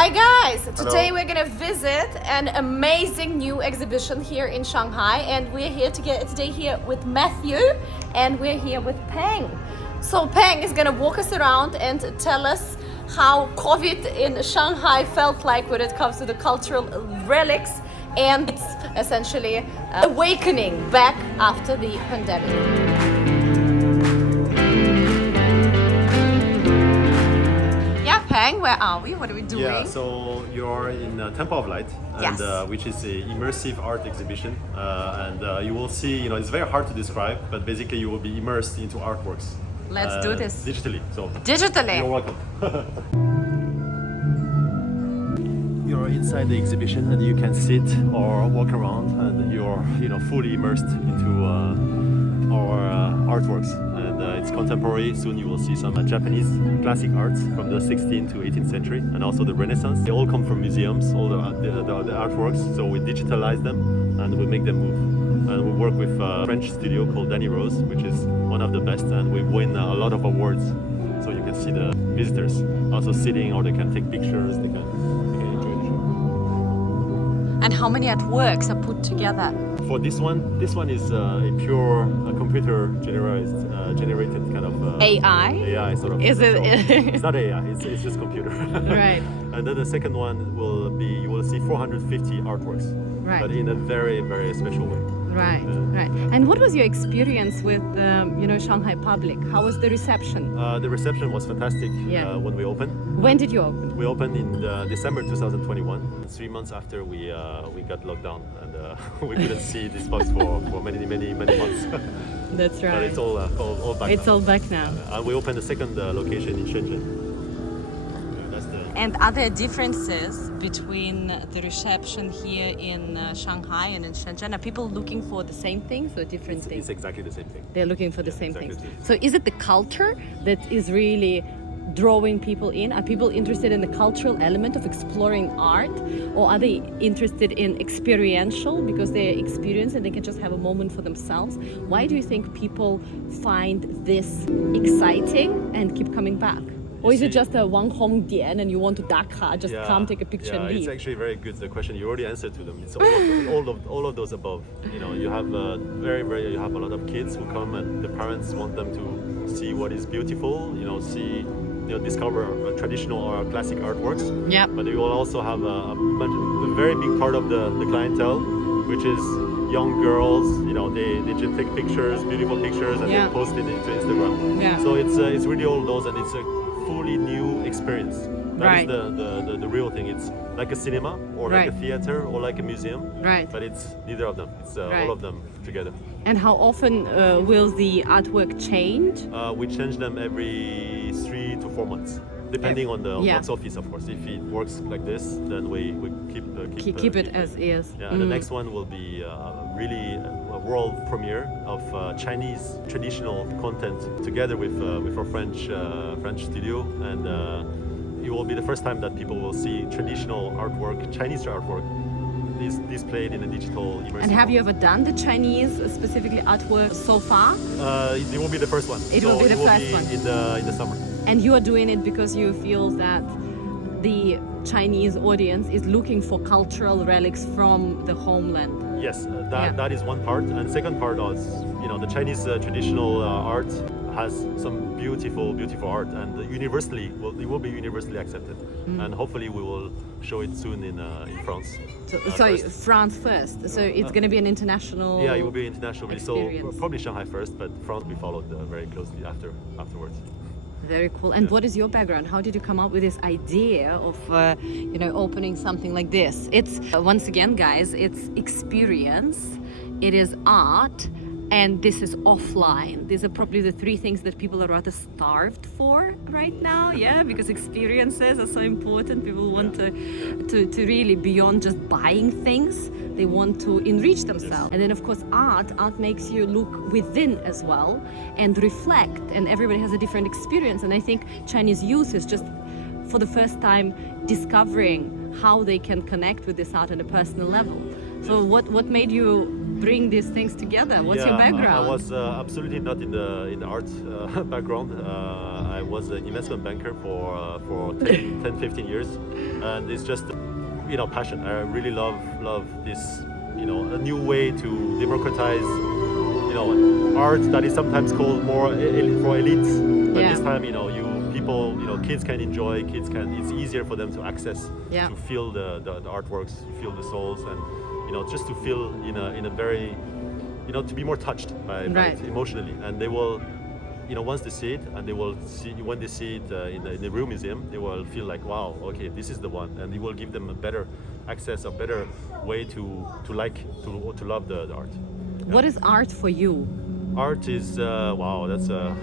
Hi guys! Today Hello. we're gonna visit an amazing new exhibition here in Shanghai, and we're here today here with Matthew, and we're here with Peng. So Peng is gonna walk us around and tell us how COVID in Shanghai felt like when it comes to the cultural relics, and it's essentially awakening back after the pandemic. Peng, where are we? What are we doing? Yeah, so you're in Temple of Light, and, Yes. which is a immersive art exhibition, and you will see. It's very hard to describe, but basically you will be immersed into artworks. Let's do this. Digitally. So Digitally. you're welcome. You're inside the exhibition, and you can sit or walk around, and you're fully immersed into our artworks. And it's contemporary. Soon you will see some Japanese classic arts from the 16th to 18th century, and also the Renaissance. They all come from museums, all the artworks. So we digitalize them and we make them move. And we work with a French studio called Danny Rose, which is one of the best, and we win a lot of awards. So you can see the visitors also sitting, or they can take pictures. They can enjoy the show. And how many artworks are put together? For this one is a pure computer generated kind of AI? AI sort of. Is it? So it's not AI. It's just computer. Right. And then the second one will be, you will see 450 artworks, Right. but in a very, very special way. Right, right. And what was your experience with, Shanghai public? How was the reception? The reception was fantastic Yeah. when we opened. When did you open? We opened in December 2021, 3 months after we got locked down, and we couldn't see this box for many months. That's right. But it's all back It's now. all back now. And we opened a second location in Shenzhen. That's the And are there differences between the reception here in Shanghai and in Shenzhen? Are people looking for the same things or different it's things? exactly the same thing. They're looking for the Yeah, same exactly things. the So is it the culture that is really drawing people in? Are people interested in the cultural element of exploring art, or are they interested in experiential because they experience and they can just have a moment for themselves? Why do you think people find this exciting and keep coming back? Or is it just a Wang Hong Dian and you want to Dakar, just come take a picture and It's leave? actually very good. The question you already answered to them. It's all of those above. You have you have a lot of kids who come, and the parents want them to see what is beautiful. Discover traditional or classic artworks. Yeah. But you will also have a very big part of the clientele, which is young girls. They just take pictures, beautiful pictures, and Yeah. they post it into Instagram. Yeah. So it's really all those, and it's a fully new experience. That Right. is the real thing. It's like a cinema, or like Right. a theater, or like a museum. Right. But it's neither of them. It's Right. all of them together. And how often will the artwork change? We change them every 3 to 4 months, depending on the Yeah. box office, of course. If it works like this, then we Keep it as is. Yeah, and the next one will be really a world premiere of Chinese traditional content together with our French studio, and it will be the first time that people will see traditional artwork, Chinese artwork, is displayed in a digital immersive. And have you ever done the Chinese, specifically artwork, so far? It will be the first one. It will be the first one. in the summer. And you are doing it because you feel that the Chinese audience is looking for cultural relics from the homeland. Yes, Yeah. that is one part, and second part is the Chinese traditional art has some beautiful art, and it will be universally accepted, and hopefully we will show it soon in France. So first. France first. So it's going to be an international. Yeah, it will be internationally. So experience. probably Shanghai first, but France we followed very closely afterwards. Very cool. And what is your background? How did you come up with this idea of, opening something like this? It's once again, guys, it's experience, it is art, and this is offline. These are probably the three things that people are rather starved for right now. Yeah, because experiences are so important. People want to really, beyond just buying things, they want to enrich themselves. And then of course art makes you look within as well and reflect, and everybody has a different experience. And I think Chinese youth is just for the first time discovering how they can connect with this art on a personal level. So what made you bring these things together? What's your background? I was absolutely not in the art background. I was an investment banker for 10, 15 years, and it's just passion. I really love this a new way to democratize art that is sometimes called more for elites, but this time kids can enjoy, it's easier for them to access, to feel the artworks, to feel the souls, and just to feel in a very to be more touched by it emotionally. And they will once they see it, and they will see when they see it in the real museum, they will feel like, wow, okay, this is the one, and it will give them a better access, a better way to love the art. What is art for you? Art is wow, that's a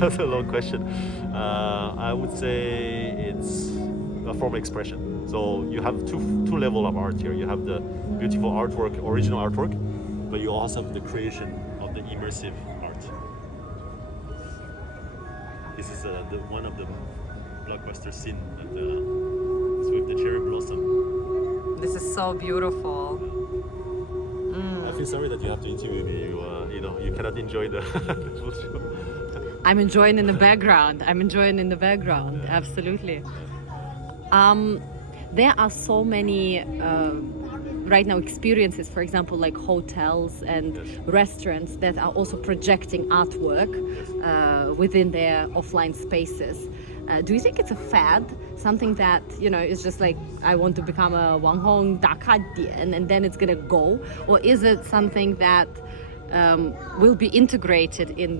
that's a long question. I would say it's a form of expression. So you have two level of art here. You have the beautiful artwork, original artwork, but you also have the creation of the immersive art. This is one of the blockbuster scene it's with the cherry blossom. This is so beautiful. I feel sorry that you have to interview me. You cannot enjoy the full show. I'm enjoying in the background. Absolutely. There are so many right now experiences, for example, like hotels and restaurants that are also projecting artwork within their offline spaces. Do you think it's a fad? Something that, is just like, I want to become a Wang Hong 打卡点 and then it's gonna go? Or is it something that will be integrated in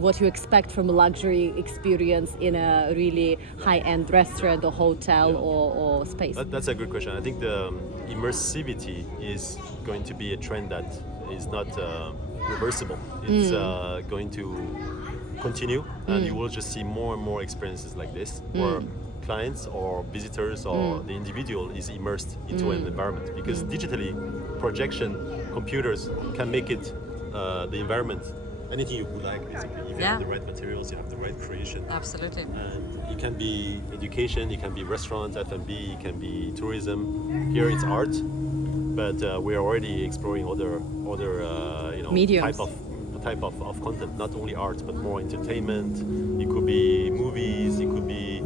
what you expect from a luxury experience in a really high-end restaurant or hotel or space? That's a good question. I think the immersivity is going to be a trend that is not reversible. It's going to continue, and you will just see more and more experiences like this where clients or visitors or the individual is immersed into an environment, because digitally projection computers can make it the environment anything you would like, basically. If you have the right materials, you have the right creation. Absolutely. And it can be education, it can be restaurant, F&B, it can be tourism. Here it's art, but we are already exploring other mediums. type of content, not only art but more entertainment. It could be movies, it could be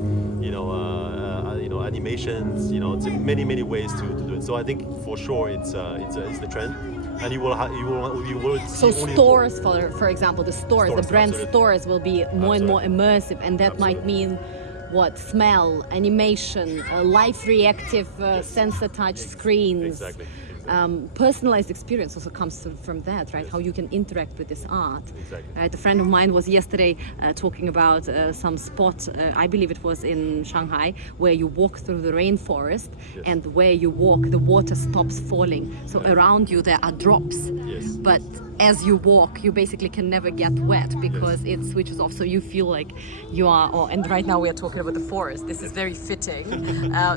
animations. It's many ways to do it. So I think for sure it's the trend, and you will so see stores, for example, the brand absolutely. Stores will be more and more immersive, and that might mean what? Smell, animation, live reactive sensor touch screens. Exactly. Personalized experience also comes from that, right? Yes. How you can interact with this art. Exactly. Right? A friend of mine was yesterday talking about some spot, I believe it was in Shanghai, where you walk through the rainforest, and where you walk, the water stops falling. So around you there are drops. Yes. But as you walk, you basically can never get wet because it switches off. So you feel like you are, and right now we are talking about the forest. This is very fitting.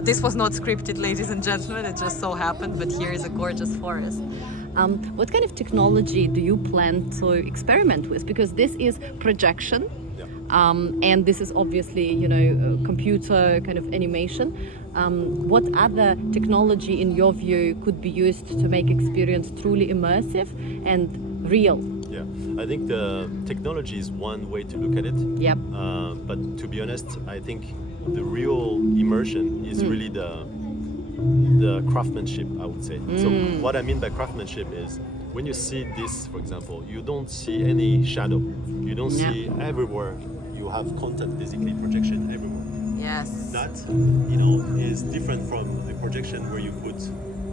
This was not scripted, ladies and gentlemen. It just so happened, but here is a gorgeous forest. What kind of technology do you plan to experiment with? Because this is projection, and this is obviously, computer kind of animation. What other technology, in your view, could be used to make experience truly immersive and real? Yeah, I think the technology is one way to look at it. Yep. But to be honest, I think the real immersion is really the craftsmanship, I would say. So what I mean by craftsmanship is when you see this, for example, you don't see any shadow. You don't see everywhere. You have content, basically projection everywhere. Yes. That is different from the projection where you put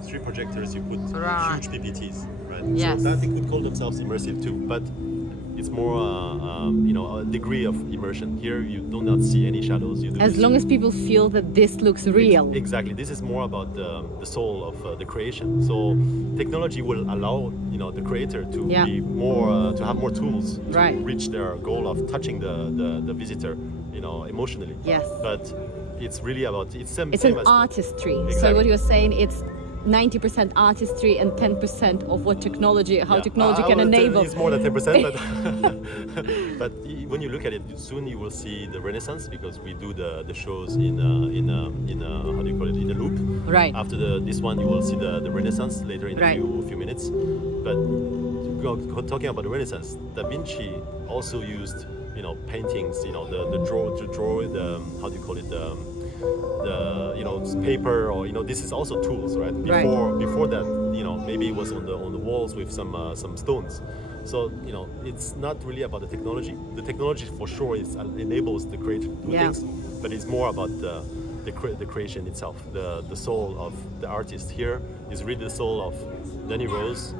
3 projectors, you put huge PPTs, right? Yes. So that they could call themselves immersive too, but it's more a degree of immersion. Here you do not see any shadows. As long as people feel that this looks real. Exactly. This is more about the soul of the creation. So technology will allow the creator to be more to have more tools to reach their goal of touching the visitor emotionally. Yes. But it's really about it's an artistry. Exactly. So what you're saying, it's 90% artistry and 10% of what technology, how technology can enable. It's more than 10%, but when you look at it, soon you will see the Renaissance, because we do the shows in how do you call it, in a loop. Right. After this one, you will see the Renaissance later in a few minutes. But talking about the Renaissance, Da Vinci also used paintings, the draw, the how do you call it, the paper, or this is also tools, right? Before that, maybe it was on the walls with some stones. So it's not really about the technology. The technology for sure enables the creator to do things, but it's more about the creation itself. The soul of the artist here is really the soul of Danny Rose,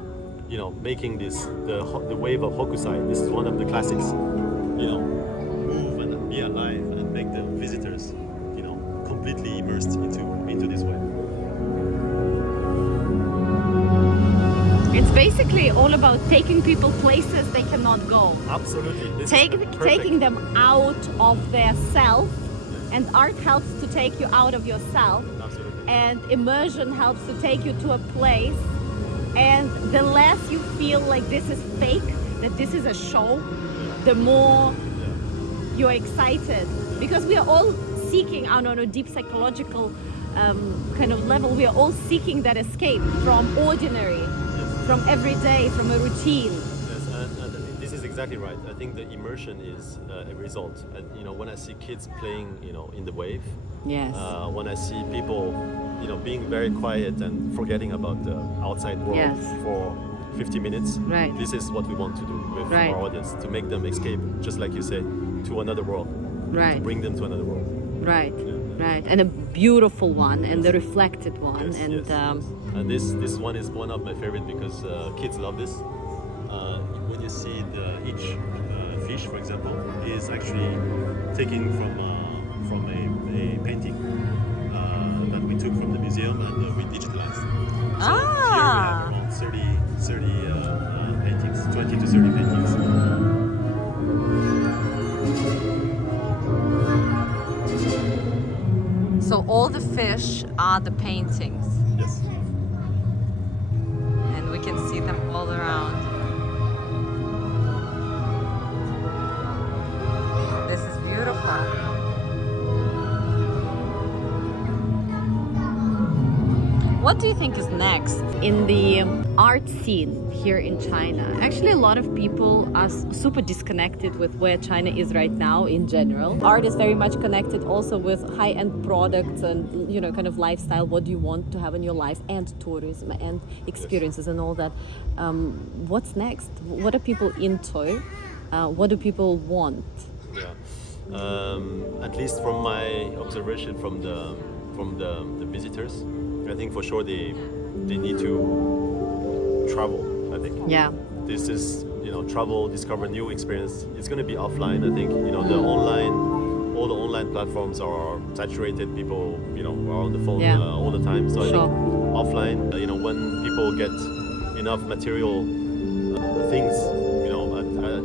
making this the wave of Hokusai. This is one of the classics. Move and be alive and make the visitors, completely immersed into this way. It's basically all about taking people places they cannot go. Absolutely. Taking them out of their self, and art helps to take you out of yourself. Absolutely. And immersion helps to take you to a place. And the less you feel like this is fake, that this is a show, the more you're excited. Because we are all seeking, on a deep psychological kind of level, we are all seeking that escape from ordinary, from everyday, from a routine. Yes, and this is exactly right. I think the immersion is a result. And when I see kids playing, in the wave, when I see people, being very quiet and forgetting about the outside world for 50 minutes, this is what we want to do with our audience, to make them escape, just like you say, to another world, to bring them to another world. Right. And a beautiful one, and the reflected one. And this one is one of my favorite because kids love this. When you see each fish, for example, is actually taken from a painting that we took from the museum and we digitalized. So here we have around 30 paintings, 20 to 30 paintings. So all the fish are the paintings. Yes. And we can see them all around. This is beautiful. What do you think is next in the art scene here in China? Actually, a lot of people are super disconnected with where China is right now in general. Art is very much connected also with high-end products and, kind of lifestyle. What do you want to have in your life, and tourism and experiences and all that. What's next? What are people into? What do people want? At least from my observation from the visitors, I think for sure they need to travel. I think. Yeah. This is travel, discover new experience. It's going to be offline. I think all the online platforms are saturated. People are on the phone all the time. So I think offline. When people get enough material things,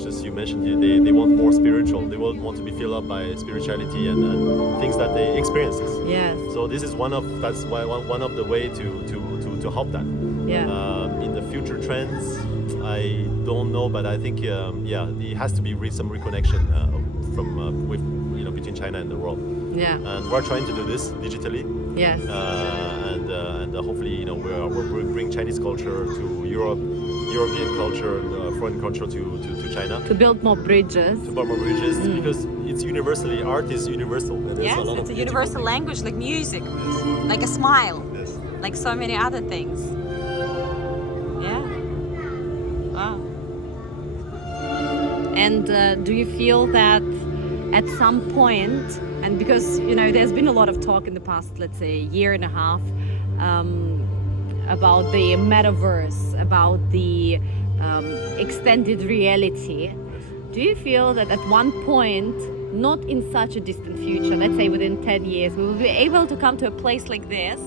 just you mentioned, they want more spiritual. They will want to be filled up by spirituality and things that they experience. Yes. So this is one of the way to help that. In the future trends, I don't know, but I think it has to be some reconnection between China and the world. Yeah. And we're trying to do this digitally. Yes. And hopefully we'll bring Chinese culture to Europe, European culture, foreign culture to China. To build more bridges. Because it's universally, art is universal. Yes, it's a universal language, like music, like a smile, like so many other things. Yeah. Wow. And do you feel that at some point, and because there's been a lot of talk in the past, let's say, year and a half, about the Metaverse, about the extended reality, do you feel that at one point, not in such a distant future, let's say within 10 years, we will be able to come to a place like this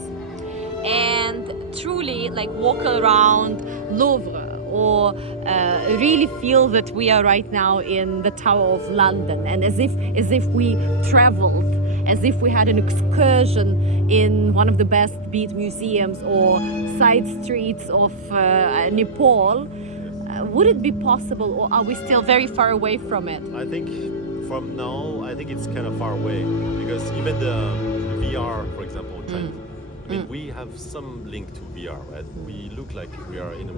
and truly walk around Louvre, or really feel that we are right now in the Tower of London, and as if we traveled, as if we had an excursion in one of the best beat museums or side streets of Nepal. Would it be possible, or are we still very far away from it? I think from now, it's kind of far away, because even the VR, for example, trend. I mean, we have some link to VR, right? We look like we are in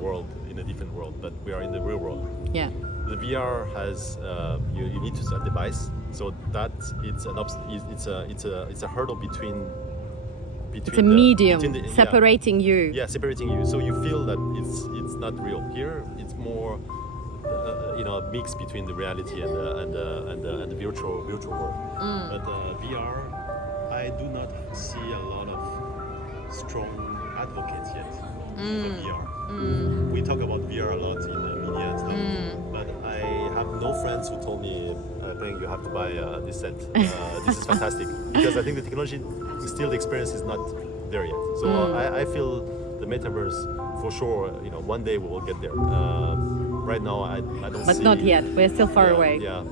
a different world, but we are in the real world. Yeah. the VR has you need to set a device, so that it's a hurdle between It's a medium separating you. Yeah, separating you. So you feel that it's not real. Here, it's more a mix between the reality and the virtual world. But VR, I do not see a lot of strong advocates yet for VR. We talk about VR a lot in the media and stuff, but I have no friends who told me, Peng, you have to buy this set. This is fantastic, because I think the technology, still the experience is not there yet. So I feel the metaverse, for sure, one day we will get there. Right now, I don't see. But not yet. We're still far away. Yeah,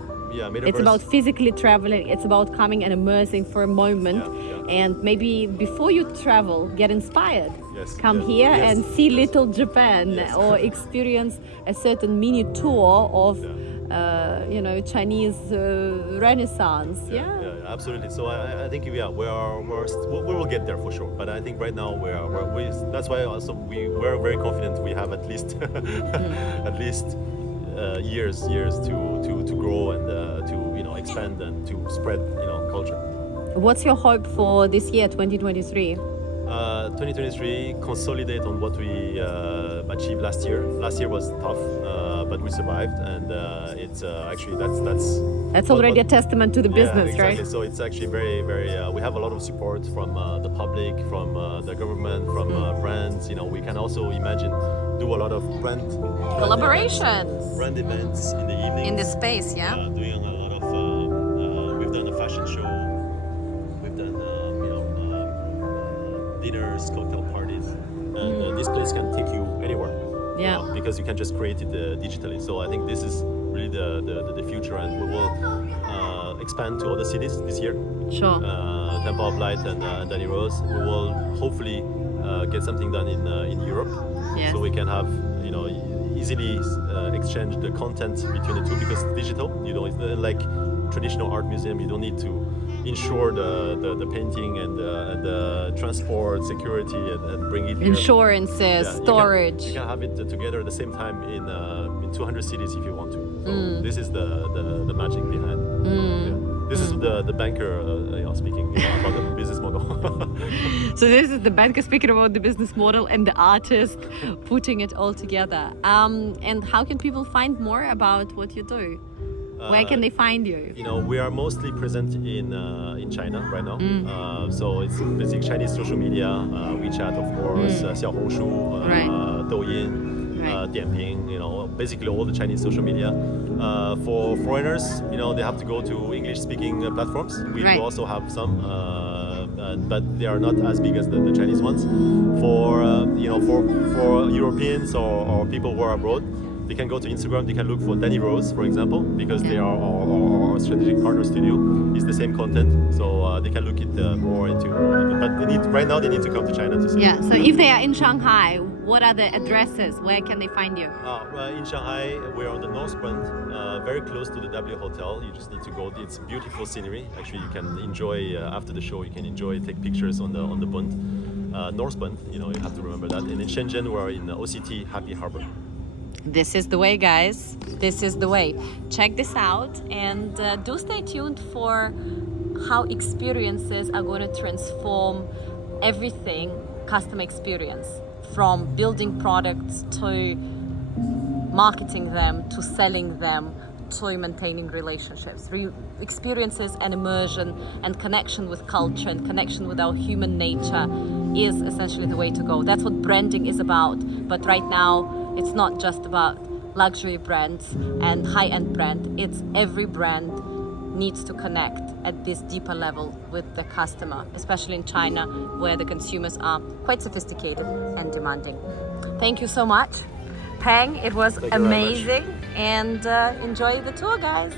metaverse. It's about physically traveling. It's about coming and immersing for a moment. And maybe before you travel, get inspired. Come here and see little Japan, or experience a certain mini tour of Chinese Renaissance. Yeah, absolutely. So I think we will get there for sure. But I think right now that's why also we're very confident we have at least at least years to grow and to expand and to spread culture. What's your hope for this year, 2023? 2023, consolidate on what we achieved last year. Last year was tough, but we survived, and it's actually that's already a testament to the business, exactly. right? So it's actually very, very. We have a lot of support from the public, from the government, from brands. We can also imagine do a lot of brand collaborations, brand events in the evening in this space. Doing a lot of. We've done a fashion show. We've done dinners, cocktail parties, and this place can take you anywhere. Because you can just create it digitally. So I think this is really the future, and we will expand to other cities this year. Sure. Temple of Light and Danny Rose. We will hopefully get something done in Europe, so we can have easily exchange the content between the two, because digital, it's like traditional art museum. You don't need to insure the painting and the transport, security, and bring it here. Insurances, storage. You can have it together at the same time in 200 cities if you want to. So this is the magic behind. This is the banker speaking about the business model. So this is the banker speaking about the business model, and the artist putting it all together. And how can people find more about what you do? Where can they find you? We are mostly present in China right now. So it's basic Chinese social media, WeChat, of course, Xiaohongshu, Douyin, Dianping, basically all the Chinese social media. For foreigners, they have to go to English-speaking platforms. We do also have some, but they are not as big as the Chinese ones. For Europeans or people who are abroad, they can go to Instagram. They can look for Danny Rose, for example, because they are our strategic partner studio. It's the same content, so they can look it more into. But right now they need to come to China to see. So if they are in Shanghai, what are the addresses? Where can they find you? In Shanghai, we're on the north front, very close to the W Hotel. You just need to go. It's beautiful scenery. Actually, you can enjoy after the show. You can take pictures on the Bund, North Bund. You have to remember that. And in Shenzhen, we're in OCT Happy Harbor. This is the way, guys. This is the way. Check this out, and do stay tuned for how experiences are going to transform everything customer experience, from building products to marketing them, to selling them, to maintaining relationships. Experiences and immersion and connection with culture and connection with our human nature is essentially the way to go. That's what branding is about. But right now, it's not just about luxury brands and high-end brand. It's every brand needs to connect at this deeper level with the customer, especially in China, where the consumers are quite sophisticated and demanding. Thank you so much, Peng. It was amazing, and enjoy the tour, guys.